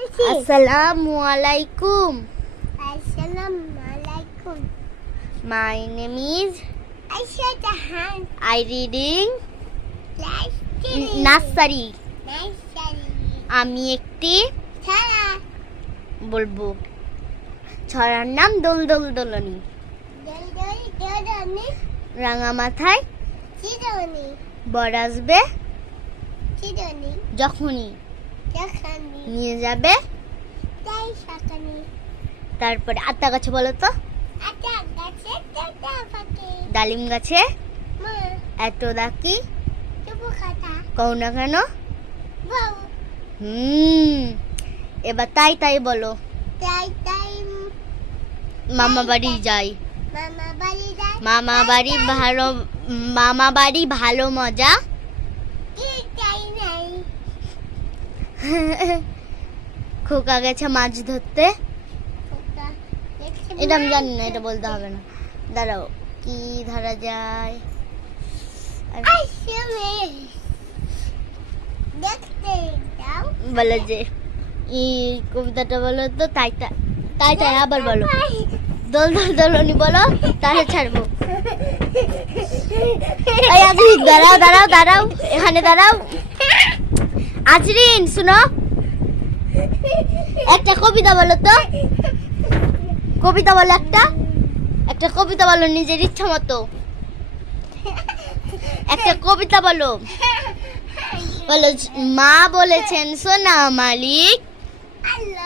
Assalamu alaikum. Assalamu alaikum. My name is Aisha Jahan. I reading Nursery. nursery. Nursery. আমি একটি Tara. বলবো ছড়ার নাম দোল দোল দোলনি। Dodoni. রাঙা মাথায় Chidoni. বর আসবে Chidoni. যখনই Jakhani. নিয়ে যাবে। Dai Shakani. তারপরে আতা গাছে বলো তো Ata gache tata pake. ডালিম গাছে Ma. এত ডাকি Tubu kata. কও না কেন? Wow. এবার তাই তাই বলো Tai tai. মামা বাড়ি যাই। Mama bari dai. মামা বাড়ি ভালো মজা। Tai nai. খোকা গেছে মাছ ধরতে। Koka. এটা আমি জানি না, এটা বলতে হবে না। দাঁড়াও, কি ধরা যায়? আসলে দেখতে দাও। বলো যে এই কবিতাটা বলো তো। তাই তাই তাই আবার বলো। দোল দোল দোলনি বলো, তাহলে ছাড়বো। এই আজরিন দাঁড়াও দাঁড়াও দাঁড়াও, এখানে দাঁড়াও। আজরিন শুনো, একটা কবিতা বলো তো। কবিতা বলো, একটা কবিতা বলো নিজের ইচ্ছা মতো। একটা কবিতা বলো। বলো মা বলেছেন সোনা মালিক আল্লাহ